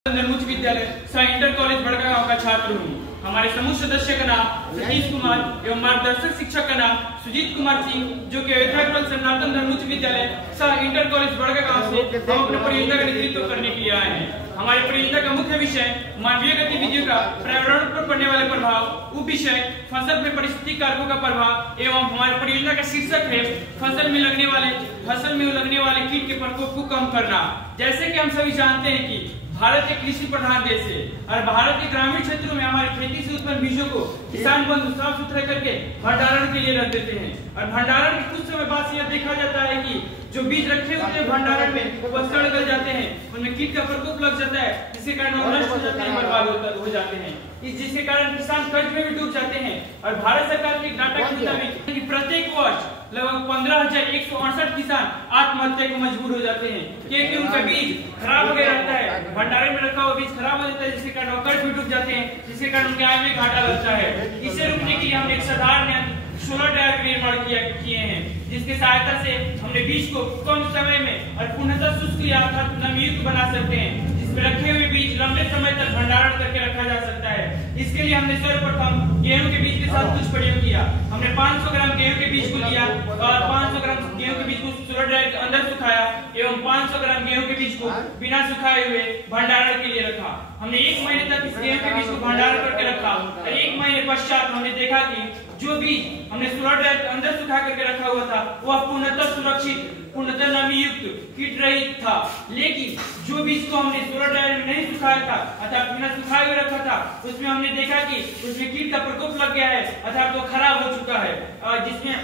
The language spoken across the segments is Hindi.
उच्च विद्यालय सह इंटर कॉलेज बड़कागांव का छात्र हूँ। हमारे समूह सदस्य का नाम सतीश कुमार एवं मार्गदर्शक शिक्षक का नाम सुजीत कुमार सिंह, जो कि अयोध्या सनातन धर्म उच्च विद्यालय सह इंटर कॉलेज बड़कागांव से हम अपने परियोजना का नेतृत्व करने के लिए आए हैं। हमारे परियोजना का मुख्य विषय मानवीय गतिविधियों का पर्यावरण पर पड़ने वाले प्रभाव, उप विषय फसल में पारिस्थितिक कारकों का प्रभाव एवं हमारे परियोजना का शीर्षक है फसल में लगने वाले कीट के प्रकोप को कम करना। जैसे कि हम सभी जानते हैं कि भारत एक कृषि प्रधान देश है और भारत के ग्रामीण क्षेत्रों में हमारे खेती से उत्पन्न बीजों को किसान बंधु साफ सुथरे करके भंडारण के लिए रख देते हैं। और भंडारण के कुछ समय बाद यह देखा जाता है कि जो बीज रखे होते हैं भंडारण में वो सड़ गल जाते हैं, उनमें कीट का प्रकोप लग जाता है, जिसके कारण वो नष्ट हो जाते हैं, बर्बाद हो जाते हैं। जिसके कारण किसान कर्ज में भी डूब जाते हैं। और भारत सरकार के डाटा के मुताबिक प्रत्येक वर्ष लगभग 15,168 किसान आत्महत्या को मजबूर हो जाते हैं, क्योंकि उनका बीज खराब हो गया रहता है, भंडारण में रखा हुआ बीज खराब हो जाता है, जिसके कारण वो कर्ज में डूब जाते हैं, जिसके कारण उनके आय में घाटा लगता है। इसे रोकने के लिए हमने एक साधारण सोलर ड्रायर का निर्माण किए हैं, जिसकी सहायता से हमने बीज को कम समय में और पूर्णतः शुष्क या अर्थात नमीयुक्त बना सकते हैं, जिसमें रखे हुए बीज लंबे समय तक भंडारण करके रखा जा सकता है। इसके लिए हमने सर्वप्रथम गेहूं के बीज के साथ कुछ प्रयोग किया। हमने 500 ग्राम गेहूं के बीज को लिया और 500 ग्राम गेहूं के बीज को सोलर ड्रायर के अंदर सुखाया एवं 500 ग्राम गेहूं के बीज को बिना सुखाए हुए भंडारण के लिए रखा। हमने 1 महीने तक इस गेहूं के बीज को भंडारण करके रखा और 1 महीने पश्चात हमने देखा कि जो बीज हमने सोलर ड्रायर के अंदर सुखा करके रखा हुआ था वह पूर्णतः सुरक्षित, पूर्णतः नमीयुक्त, कीट रहित था। लेकिन जो बीज को हमने सोलर ड्रायर में नहीं सुखाया था अर्थात बिना सुखाए हुए रखा था, उसमें हमने देखा कि उसमें कीट का प्रकोप लग गया है अर्थात वो खराब हो चुका है। जिसमें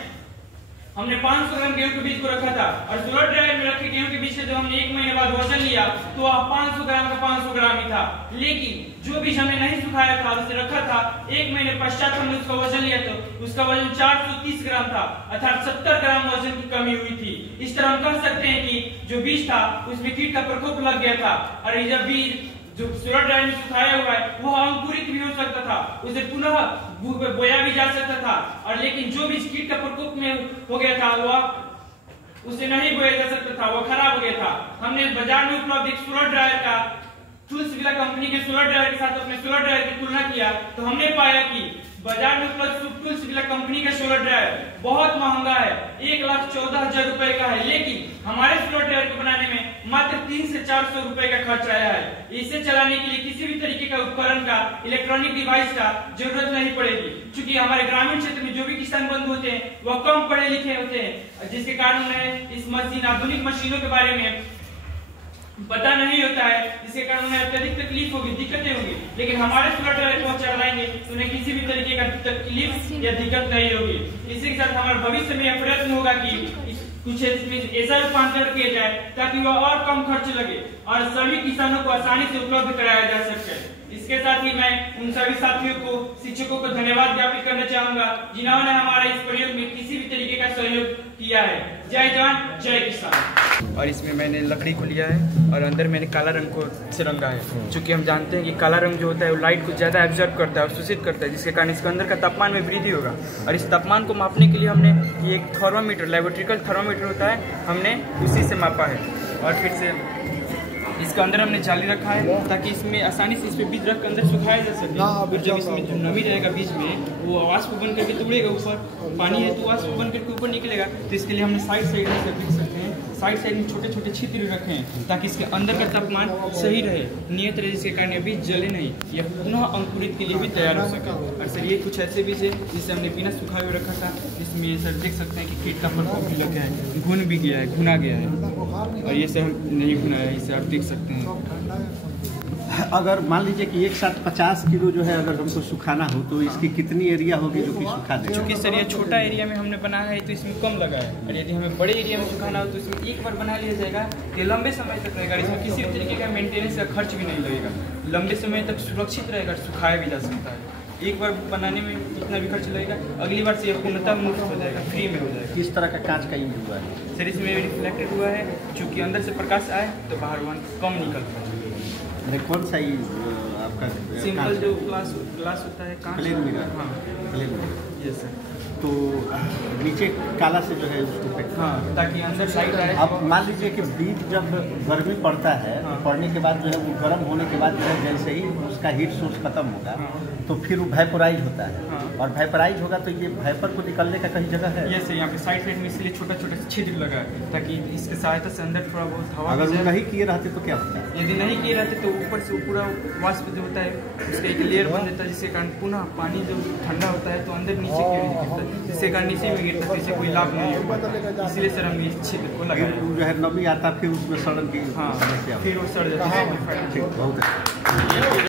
हमने 500 ग्राम गेहूं के बीज को रखा था और सोलर ड्रायर में रखे गेहूं के बीज से जब हमने 1 महीने बाद वजन लिया तो वह 500 ग्राम का 500 ग्राम ही था। लेकिन जो बीज हमने नहीं सुखाया था उसे रखा था, 1 महीने पश्चात हमने उसका वजन लिया तो उसका वजन 430 ग्राम था अर्थात 70 ग्राम वजन की कमी हुई थी। इस तरह हम कह सकते हैं कि जो बीज था उसमें कीट का प्रकोप लग गया था और ये जब बीज जो सोलर ड्रायर में सुखाया हुआ है वह अंकुरित भी हो सकता था, उसे पुनः बोया भी जा सकता था। और लेकिन जो बीज कीट का प्रकोप में हो गया था वह उसे नहीं बोया जा सकता था, वह खराब हो गया था। हमने बाजार में उपलब्ध एक सोलर ड्रायर का टूल्सविला कंपनी के सोलर ड्रायर के साथ अपने सोलर ड्रायर की तुलना किया तो हमने पाया कि बाजार में उपलब्ध टूल्सविला कंपनी का सोलर ड्रायर बहुत महंगा है, 1,14,000 रुपए का है, लेकिन हमारे सोलर ड्रायर को बनाने में मात्र 300 से 400 रुपए का खर्च आया है। इसे चलाने के लिए किसी भी तरीके का उपकरण का, इलेक्ट्रॉनिक डिवाइस का जरूरत नहीं पड़ेगी, क्योंकि हमारे ग्रामीण क्षेत्र में जो भी किसान बंधु होते हैं वह कम पढ़े लिखे होते हैं, जिसके कारण उन्हें इस आधुनिक मशीनों के बारे में पता नहीं होता है, जिसके कारण उन्हें अत्यधिक तकलीफ होगी, दिक्कतें होंगी। लेकिन हमारे सोलर ड्रायर को चलाएंगे तो उन्हें किसी भी तरीके का तकलीफ या दिक्कत नहीं होगी। इसी के साथ हमारे भविष्य में यह प्रयत्न होगा कि कुछ ऐसा रूपांतरण किया जाए ताकि वह और कम खर्च लगे और सभी किसानों को आसानी से उपलब्ध कराया जा सके। इसके साथ ही मैं उन सभी साथियों को, शिक्षकों को धन्यवाद ज्ञापित करना चाहूंगा जिन्होंने हमारे इस प्रयोग में किसी भी तरीके का सहयोग किया है। जय जवान जय किसान। और इसमें मैंने लकड़ी को लिया है और अंदर मैंने काला रंग को से रंगा है, क्योंकि हम जानते हैं कि काला रंग जो होता है वो लाइट को ज़्यादा एब्जॉर्ब करता है और शोषित करता है, जिसके कारण इसके अंदर का तापमान में वृद्धि होगा। और इस तापमान को मापने के लिए हमने ये एक थर्मामीटर, लैबोरेट्रिकल थर्मामीटर होता है, हमने उसी से मापा है। और फिर से इसके अंदर हमने जाली रखा है ताकि इसमें आसानी से इसमें बीज रख कर अंदर सुखाया जा सके। और जब इसमें जो नमी रहेगा बीज में वो वाष्प बन करके उड़ेगा ऊपर, पानी है तो वाष्प बन करके ऊपर निकलेगा। तो इसके लिए हमने साइड में देख सकते हैं, साइड में छोटे छोटे छिद्र रखे हैं ताकि इसके अंदर का तापमान सही रहे, नियत रहे, जिसके कारण ये बीज जले नहीं, यह पुनः अंकुरित के लिए भी तैयार हो सके। और सर ये कुछ ऐसे बीज है जिसे हमने बिना सुखाए हुए रखा था, जिसमें सर देख सकते हैं कि कीट का प्रकोप भी लग गया है, घुन भी गया है, घुना गया है। और ये से हम नहीं घुना है, इसे आप देख सकते हैं। अगर मान लीजिए कि एक साथ 50 किलो जो है अगर हमको सुखाना हो तो इसकी कितनी एरिया होगी जो कि सुखा देगा? चूँकि सर ये छोटा एरिया में हमने बनाया है तो इसमें कम लगा है, और यदि हमें बड़े एरिया में सुखाना हो तो इसमें एक बार बना लिया जाएगा, ये लंबे समय तक रहेगा, इसमें किसी भी तरीके का मेंटेनेंस का खर्च भी नहीं लगेगा, लंबे समय तक सुरक्षित रहेगा, सुखाया भी जा सकता है। एक बार बनाने में कितना भी खर्च लगेगा, अगली बार से यह पूर्णतः मुफ्त हो जाएगा, फ्री में हो जाएगा। किस तरह का कांच का यूज हुआ है? सर इसमें रिफ्लेक्टेड हुआ है, चूँकि अंदर से प्रकाश आए तो बाहर वन कम निकल पाए। कौन सा ही आपका सिंपल जो ग्लास होता है, कांच। Plain mirror? हाँ प्लेन मिरर। Yes sir. तो नीचे काला से जो है उसको हाँ, ताकि अंदर लाइट आए। अब मान लीजिए कि बीज जब गर्मी पड़ता है तो पड़ने के बाद जो है वो गर्म होने के बाद जो है जैसे ही उसका हीट सोर्स खत्म होगा तो फिर वो वेपोराइज होता है और वेपोराइज होगा तो ये वेपर को निकलने का कहीं जगह है। ये से यहाँ पे साइड में इसलिए छोटा छोटा छिद्र लगा है ताकि इसके सहायता से अंदर थोड़ा बहुत हवा। अगर वो नहीं किए रहते तो क्या होता है? यदि नहीं किए रहते तो ऊपर से पूरा वाष्प जो होता है उसका एक लेयर बन जाता है, जिसके कारण पुनः पानी जो ठंडा होता है तो अंदर नीचे की ओर गिरता है, जिसके कारण नीचे में गिरता है, इससे कोई लाभ नहीं होगा। इसलिए सर हम इस छिद्र को लगाए। जो है नमी आता फिर उसमें सड़न की समस्या फिर वो सड़ जाता है। बहुत अच्छा।